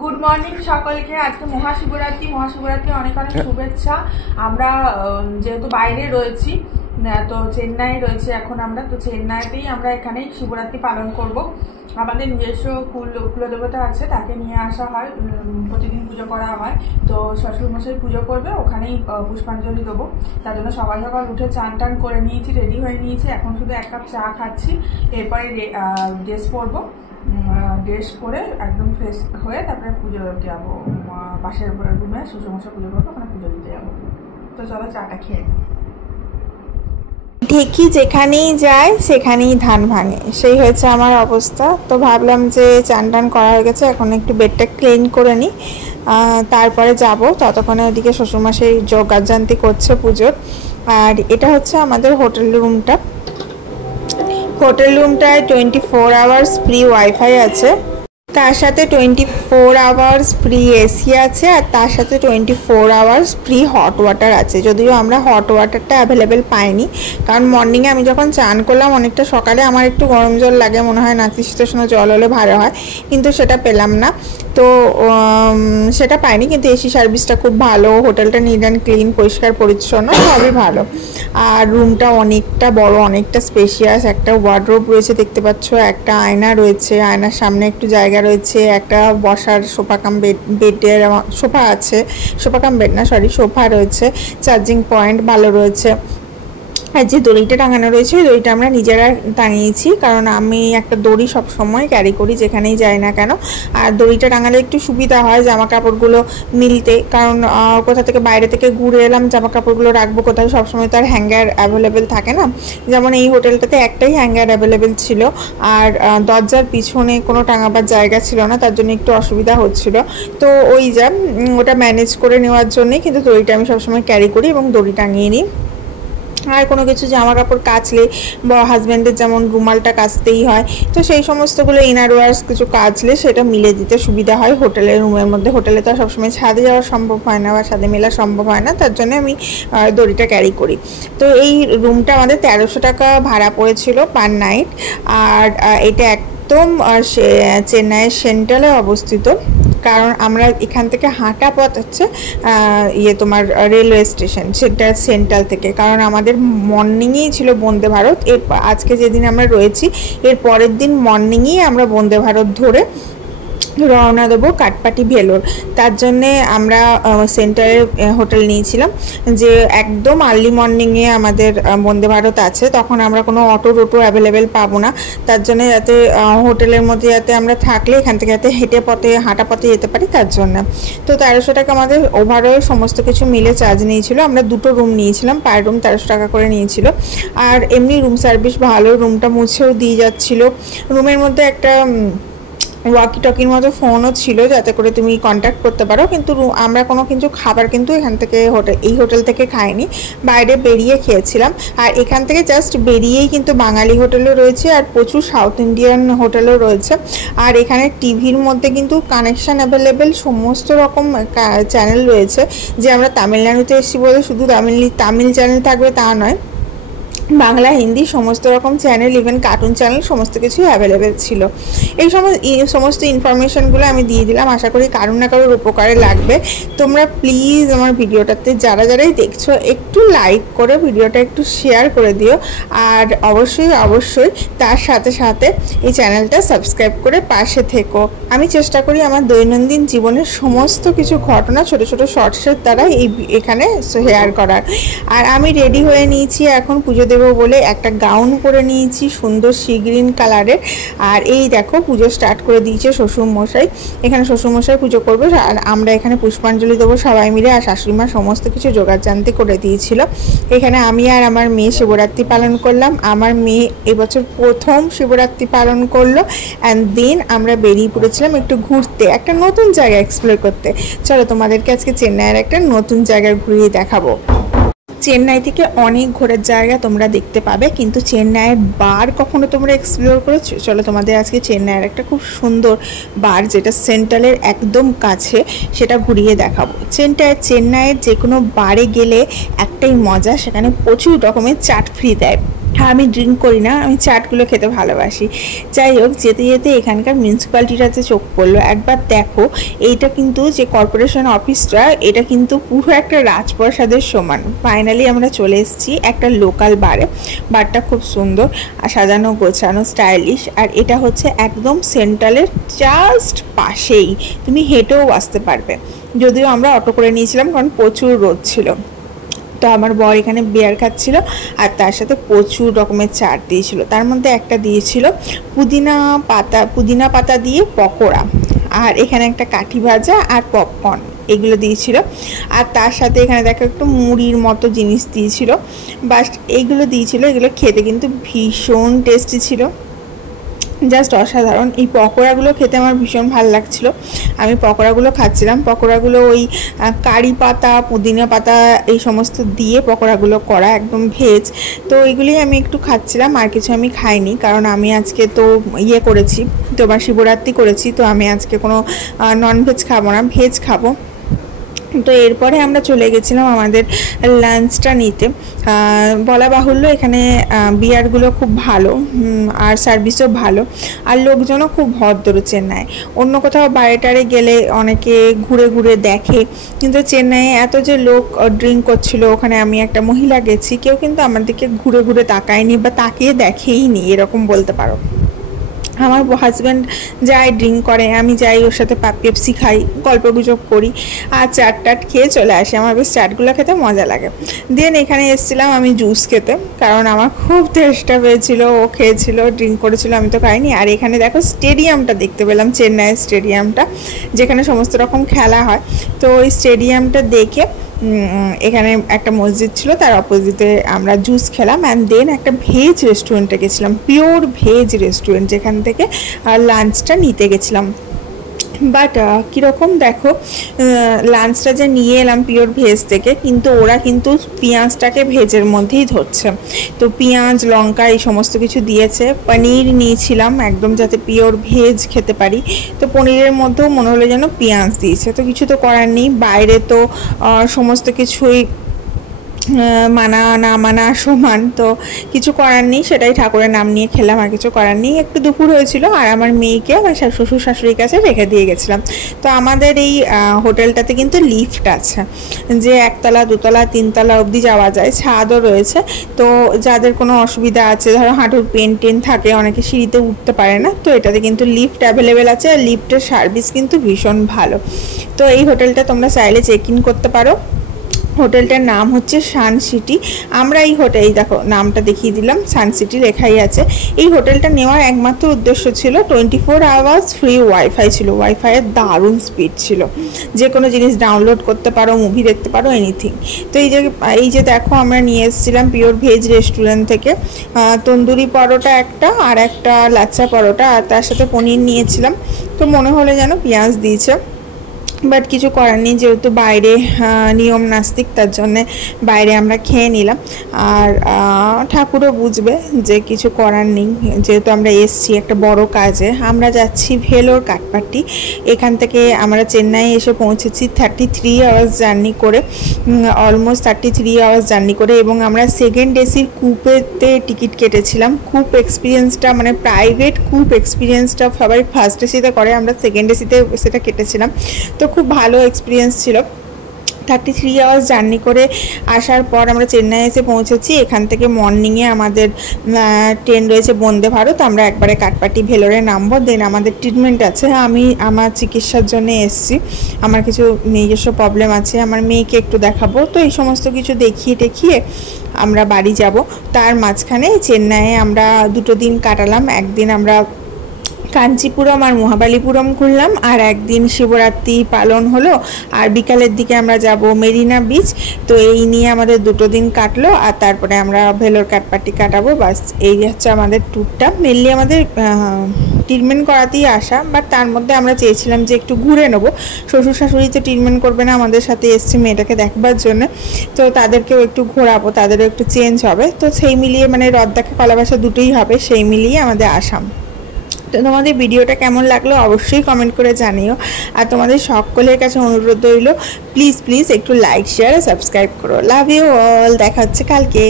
Good morning সকলকে। আজকে মহাশিবরাত্রি অনেক অনেক শুভেচ্ছা। আমরা যেহেতু বাইরে রয়েছি তো চেন্নাই রয়েছে এখন আমরা, তো চেন্নাইতেই আমরা এখানেই শিবরাত্রি পালন করব। আমাদের নিজস্ব কুলদেবতা আছে, তাকে নিয়ে আসা হয়, প্রতিদিন পুজো করা হয়। তো শ্বশুরমশাই পুজো করবে, ওখানেই পুষ্পাঞ্জলি দেবো। তার জন্য সকাল সকাল উঠে চান টান করে নিয়েছি, রেডি হয়ে নিয়েছি। এখন শুধু এক কাপ চা খাচ্ছি, এরপরে ড্রেস পরবো। ড্রেস পরে একদম ফ্রেশ হয়ে তারপরে পুজো যাবো, পাশের রুমে শ্বশুরমশাই পুজো করবো, ওখানে পুজো দিতে যাবো। তো চলো চাটা খেয়ে। ঢেকি যেখানেই যায় সেখানেই ধান ভাঙে, সেই হয়েছে আমার অবস্থা। তো ভাবলাম যে চান টান করা হয়ে গেছে, এখন একটু বেডটা ক্লিন করে নিই, তারপরে যাব। ততক্ষণে ওদিকে শ্বশুরমশাই যোগাযান্তি করছে পুজোর। আর এটা হচ্ছে আমাদের হোটেল রুমটা। হোটেল রুমটায় 24 আওয়ার্স ফ্রি ওয়াইফাই আছে, তার সাথে 24 আওয়ার্স ফ্রি এসি আছে, আর তার সাথে 24 আওয়ার্স ফ্রি হট ওয়াটার আছে। যদিও আমরা হট ওয়াটারটা অ্যাভেলেবেল পাইনি, কারণ মর্নিংয়ে আমি যখন চান করলাম অনেকটা সকালে, আমার একটু গরম জল লাগে, মনে হয় নাতিশীতোষ্ণ জল হলে ভালো হয়, কিন্তু সেটা পেলাম না। তো সেটা পাইনি, কিন্তু এসি সার্ভিসটা খুব ভালো, হোটেলটা নিট অ্যান্ড ক্লিন, পরিষ্কার পরিচ্ছন্ন, সবই ভালো। আর রুমটা অনেকটা বড়, অনেকটা স্পেশিয়াস। একটা ওয়ার্ডরোব রয়েছে দেখতে পাচ্ছ, একটা আয়না রয়েছে, আয়নার সামনে একটু জায়গা রয়েছে, একটা বসার সোফা কাম বেডের সোফা আছে, সোফা কাম বেড না সরি, সোফা রয়েছে, চার্জিং পয়েন্ট ভালো রয়েছে। আর যে দড়িটা টাঙানো রয়েছে ওই দড়িটা আমরা নিজেরা টাঙিয়েছি, কারণ আমি একটা দড়ি সব সময় ক্যারি করি যেখানেই যাই না কেন। আর দড়িটা টাঙালে একটু সুবিধা হয় জামা কাপড়গুলো মিলতে, কারণ কোথা থেকে বাইরে থেকে ঘুরে এলাম, জামা কাপড়গুলো রাখবো কোথায়, সবসময় তো আর হ্যাঙ্গার অ্যাভেলেবেল থাকে না। যেমন এই হোটেলটাতে একটাই হ্যাঙ্গার অ্যাভেলেবেল ছিল, আর দরজার পিছনে কোনো টাঙাবার জায়গা ছিল না, তার জন্য একটু অসুবিধা হচ্ছিল। তো ওই যা ওটা ম্যানেজ করে নেওয়ার জন্যই কিন্তু দড়িটা আমি সবসময় ক্যারি করি এবং দড়ি টাঙিয়ে নিই। আর কোনো কিছু জামা কাপড় কাচলে বা হাজব্যান্ডের যেমন রুমালটা কাচতেই হয়, তো সেই সমস্তগুলো ইনার ওয়ার্স কিছু কাচলে সেটা মিলে দিতে সুবিধা হয় হোটেলের রুমের মধ্যে। হোটেলে তো সবসময় ছাদে যাওয়া সম্ভব হয় না বা ছাদে মেলা সম্ভব হয় না, তার জন্য আমি দড়িটা ক্যারি করি। তো এই রুমটা আমাদের 1300 টাকা ভাড়া পড়েছিল পার নাইট। আর এটা একদম চেন্নাইয়ের সেন্ট্রালে অবস্থিত, কারণ আমরা এখান থেকে হাঁটা পথ হচ্ছে তোমার রেলওয়ে স্টেশন, সেটা সেন্ট্রাল থেকে। কারণ আমাদের মর্নিংয়েই ছিল বন্দে ভারত, আজকে যেদিন আমরা রয়েছি এর পরের দিন মর্নিংয়েই আমরা বন্দে ভারত ধরে রওনা দেবো কাটপাটি ভেলোর। তার জন্যে আমরা সেন্টারের হোটেল নিয়েছিলাম, যে একদম আর্লি মর্নিংয়ে আমাদের বন্দে ভারত আছে, তখন আমরা কোনো অটো অ্যাভেলেবেল পাবো না। তার জন্য যাতে হোটেলের মধ্যে যাতে আমরা থাকলে এখান থেকে যাতে হাঁটা পথে যেতে পারি, তার জন্য। তো 1300 টাকা আমাদের ওভারঅল সমস্ত কিছু মিলে চার্জ নিয়েছিল। আমরা দুটো রুম নিয়েছিলাম, পার রুম 1300 টাকা করে নিয়েছিল। আর এমনি রুম সার্ভিস ভালো, রুমটা মুছেও দিয়ে যাচ্ছিলো। রুমের মধ্যে একটা ওয়াকি টকির মতো ফোনও ছিল, যাতে করে তুমি কন্ট্যাক্ট করতে পারো। কিন্তু আমরা কোনো কিছু খাবার কিন্তু এখান থেকে এই হোটেল থেকে খাইনি, বাইরে বেরিয়ে খেয়েছিলাম। আর এখান থেকে জাস্ট বেরিয়েই কিন্তু বাঙালি হোটেলও রয়েছে, আর প্রচুর সাউথ ইন্ডিয়ান হোটেলও রয়েছে। আর এখানে টিভির মধ্যে কিন্তু কানেকশান অ্যাভেলেবেল, সমস্ত রকম চ্যানেল রয়েছে। যে আমরা তামিলনাড়ুতে এসেছি বলে শুধু তামিল চ্যানেল থাকবে তা নয়, বাংলা হিন্দি সমস্ত রকম চ্যানেল, ইভেন কার্টুন চ্যানেল সমস্ত কিছুই অ্যাভেলেবেল ছিল। এই সমস্ত ইনফরমেশনগুলো আমি দিয়ে দিলাম, আশা করি কারোর না কারোর উপকারে লাগবে। তোমরা প্লিজ আমার ভিডিওটাতে যারাই দেখছো একটু লাইক করে ভিডিওটা একটু শেয়ার করে দিও, আর অবশ্যই তার সাথে সাথে এই চ্যানেলটা সাবস্ক্রাইব করে পাশে থেকো। আমি চেষ্টা করি আমার দৈনন্দিন জীবনের সমস্ত কিছু ঘটনা ছোট ছোট শর্টসের দ্বারা এখানে শেয়ার করার। আর আমি রেডি হয়ে নিয়েছি, এখন পুজো দেবো বলে একটা গাউন পরে নিয়েছি সুন্দর সি গ্রিন কালারের। আর এই দেখো পুজো স্টার্ট করে দিয়েছে শ্বশুরমশাই, এখানে শ্বশুরমশাই পুজো করবে, আর আমরা এখানে পুষ্পাঞ্জলি দেবো সবাই মিলে। আর শাশুড়িমা সমস্ত কিছু জোগাড়জান্তি করে দিয়েছিল। এখানে আমি আর আমার মেয়ে শিবরাত্রি পালন করলাম। আমার মেয়ে এবছর প্রথম শিবরাত্রি পালন করলো। অ্যান্ড দেন আমরা বেরিয়ে পড়েছিলাম একটু ঘুরতে, একটা নতুন জায়গা এক্সপ্লোর করতে। চলো তোমাদেরকে আজকে চেন্নাইয়ের একটা নতুন জায়গা ঘুরিয়ে দেখাবো। চেন্নাই থেকে অনেক ঘোরার জায়গা তোমরা দেখতে পাবে, কিন্তু চেন্নাইয়ের বার কখনো তোমরা এক্সপ্লোর করেছো? চলো তোমাদের আজকে চেন্নাইয়ের একটা খুব সুন্দর বার, যেটা সেন্ট্রালের একদম কাছে, সেটা ঘুরিয়ে দেখাবো। চেন্নাইয়ের যে কোনো বারে গেলে একটাই মজা, সেখানে প্রচুর রকমের চাট ফ্রি দেয়। আমি ড্রিঙ্ক করি না, আমি চাটগুলো খেতে ভালোবাসি। যাই হোক, যেতে যেতে এখানকার মিউনিসিপ্যালিটিটাতে চোখ পড়লো। একবার দেখো, এইটা কিন্তু যে কর্পোরেশন অফিসটা, এটা কিন্তু পুরো একটা রাজপ্রাসাদের সমান। ফাইনালি আমরা চলে এসেছি একটা লোকাল বারে। বারটা খুব সুন্দর আর সাজানো গোছানো স্টাইলিশ, আর এটা হচ্ছে একদম সেন্ট্রালের জাস্ট পাশেই, তুমি হেঁটেও আসতে পারবে। যদিও আমরা অটো করে নিয়েছিলাম কারণ প্রচুর রোদ ছিল। তো আমার বর এখানে বিয়ার খাচ্ছিল আর তার সাথে প্রচুর রকমের চাট দিয়েছিল। তার মধ্যে একটা দিয়েছিল পুদিনা পাতা দিয়ে পকোড়া, আর এখানে একটা কাঠি ভাজা আর পপকর্ন, এগুলো দিয়েছিল। আর তার সাথে এখানে দেখো একটু মুড়ির মতো জিনিস দিয়েছিল। বাস এইগুলো দিয়েছিল। এগুলো খেতে কিন্তু ভীষণ টেস্টি ছিল, জাস্ট অসাধারণ। এই পকোড়াগুলো খেতে আমার ভীষণ ভালো লাগছিলো। আমি পকোড়াগুলো খাচ্ছিলাম। পকোড়াগুলো ওই কারি পাতা, পুদিনা পাতা এই সমস্ত দিয়ে পকোড়াগুলো করা, একদম ভেজ। তো এগুলি আমি একটু খাচ্ছিলাম, আর কিছু আমি খাইনি, কারণ আমি আজকে তো করেছি, তো বা শিবরাত্রি করেছি। তো আমি আজকে কোনো ননভেজ খাবো না, ভেজ খাবো। তো এরপরে আমরা চলে গেছিলাম আমাদের লাঞ্চটা নিতে। বলা বাহুল্য এখানে বিয়ারগুলো খুব ভালো, আর সার্ভিসও ভালো, আর লোকজনও খুব ভদ্র চেন্নাই। অন্য কোথাও বাইরে গেলে অনেকে ঘুরে ঘুরে দেখে, কিন্তু চেন্নাইয়ে এত যে লোক ড্রিঙ্ক করছিল, ওখানে আমি একটা মহিলা গেছি, কেউ কিন্তু আমার দিকে ঘুরে ঘুরে তাকায়নি বা তাকিয়ে দেখেইনি, এরকম বলতে পারো। আমার হাজব্যান্ড যায় ড্রিঙ্ক করে, আমি যাই ওর সাথে পেপসি খাই, গল্পগুজব করি, আর চাট টাট খেয়ে চলে আসি। আমার বেশ চাটগুলো খেতে মজা লাগে। দেন এখানে এসেছিলাম আমি জুস খেতে, কারণ আমার খুব তেষ্টা পেয়েছিল। ও খেয়েছিল, ড্রিঙ্ক করেছিল, আমি তো খাইনি। আর এখানে দেখো স্টেডিয়ামটা দেখতে পেলাম, চেন্নাইয়ের স্টেডিয়ামটা, যেখানে সমস্ত রকম খেলা হয়। তো ওই স্টেডিয়ামটা দেখে এখানে একটা মসজিদ ছিল, তার অপোজিটে আমরা জুস খেলাম। অ্যান্ড দেন একটা ভেজ রেস্টুরেন্টে গেছিলাম, পিওর ভেজ রেস্টুরেন্ট, যেখান থেকে লাঞ্চটা নিতে গেছিলাম। বাট কীরকম দেখো, লাঞ্চটা যে নিয়ে এলাম পিওর ভেজ থেকে, কিন্তু ওরা কিন্তু পেঁয়াজটাকে ভেজের মধ্যেই ধরছে। তো পেঁয়াজ, লঙ্কা এই সমস্ত কিছু দিয়েছে। পনির নিয়েছিলাম একদম, যাতে পিওর ভেজ খেতে পারি। তো পনিরের মধ্যেও মনে হলো যেন পেঁয়াজ দিয়েছে। তো কিছু তো করার নেই, বাইরে তো সমস্ত কিছুই মানা না মানা সমান, তো কিছু করার নেই, সেটাই ঠাকুরের নাম নিয়ে খেলাম, আর কিছু করার নেই। একটু দুপুর হয়েছিল, আর আমার মেয়েকে আমার শ্বশুর শাশুড়ির কাছে রেখে দিয়ে গেছিলাম। তো আমাদের এই হোটেলটাতে কিন্তু লিফট আছে, যে একতলা, দুতলা, তিনতলা অবধি যাওয়া যায়, ছাদও রয়েছে। তো যাদের কোনো অসুবিধা আছে, ধরো হাঁটুর পেন টেন থাকে, অনেকে সিঁড়িতে উঠতে পারে না, তো এটাতে কিন্তু লিফট অ্যাভেলেবেল আছে, আর লিফটের সার্ভিস কিন্তু ভীষণ ভালো। তো এই হোটেলটা তোমরা চাইলে চেক ইন করতে পারো। হোটেলটার নাম হচ্ছে সান সিটি। আমরা এই হোটেল, দেখো নামটা দেখিয়ে দিলাম, সান সিটি লেখাই আছে। এই হোটেলটা নেওয়ার একমাত্র উদ্দেশ্য ছিল 24 আওয়ার্স ফ্রি ওয়াইফাই ছিল। ওয়াইফাইয়ের দারুণ স্পিড ছিল, যে কোনো জিনিস ডাউনলোড করতে পারো, মুভি দেখতে পারো, এনিথিং। তো এই যে দেখো, আমরা নিয়ে এসেছিলাম পিওর ভেজ রেস্টুরেন্ট থেকে তন্দুরি পরোটা একটা, আর একটা লাচ্ছা পরোটা, আর তার সাথে পনির নিয়েছিলাম। তো মনে হলো যেন পেঁয়াজ দিয়েছে, বাট কিছু করার নেই, যেহেতু বাইরে নিয়ম নাস্তিক, তার জন্যে বাইরে আমরা খেয়ে নিলাম। আর ঠাকুরও বুঝবে যে কিছু করার নেই, যেহেতু আমরা এসছি একটা বড় কাজে। আমরা যাচ্ছি ভেলোর কাটপাট্টি। এখান থেকে আমরা চেন্নাই এসে পৌঁছেছি 33 আওয়ার্স জার্নি করে, অলমোস্ট 33 আওয়ার্স জার্নি করে। এবং আমরা সেকেন্ড এসির কুপেতে টিকিট কেটেছিলাম। কুপ এক্সপিরিয়েন্সটা, মানে প্রাইভেট কুপ এক্সপিরিয়েন্সটা সবাই ফার্স্ট এসিতে করে, আমরা সেকেন্ড এসিতে সেটা কেটেছিলাম। তো খুব ভালো এক্সপিরিয়েন্স ছিল। 33 আওয়ার্স জার্নি করে আসার পর আমরা চেন্নাই এসে পৌঁছেছি। এখান থেকে মর্নিংয়ে আমাদের ট্রেন রয়েছে বন্দে ভারত, আমরা একবারে কাটপাটি ভেলোরে নামবো। দেন আমাদের ট্রিটমেন্ট আছে, আমি আমার চিকিৎসার জন্য এসেছি, আমার কিছু নিজস্ব প্রবলেম আছে, আমার মেয়েকে একটু দেখাবো। তো এই সমস্ত কিছু দেখিয়ে আমরা বাড়ি যাব। তার মাঝখানে চেন্নাইয়ে আমরা 2 দিন কাটালাম। একদিন আমরা কাঞ্চিপুরম আর মহাবালিপুরম ঘুরলাম, আর একদিন শিবরাত্রি পালন হলো, আর বিকালের দিকে আমরা যাব মেরিনা বিচ। তো এই নিয়ে আমাদের 2 দিন কাটলো, আর তারপরে আমরা ভেলোর কাটপাটি কাটাবো। বাস এই হচ্ছে আমাদের ট্যুরটা। মেনলি আমাদের ট্রিটমেন্ট করাতেই আসা, বাট তার মধ্যে আমরা চেয়েছিলাম যে একটু ঘুরে নেবো। শ্বশুর শাশুড়ি তো ট্রিটমেন্ট করবে না, আমাদের সাথে এসছে মেয়েটাকে দেখবার জন্য, তো তাদেরকেও একটু ঘোরাবো, তাদেরও একটু চেঞ্জ হবে। তো সেই মিলিয়ে, মানে রথ দেখা কলা ভাষা দুটোই হবে, সেই মিলিয়ে আমাদের আসাম। তো তোমাদের ভিডিওটা কেমন লাগলো অবশ্যই কমেন্ট করে জানিও। আর তোমাদের সকলের কাছে অনুরোধ রইল, প্লিজ একটু লাইক, শেয়ার আর সাবস্ক্রাইব করো। লাভ ইউ অল, দেখা হচ্ছে কালকে।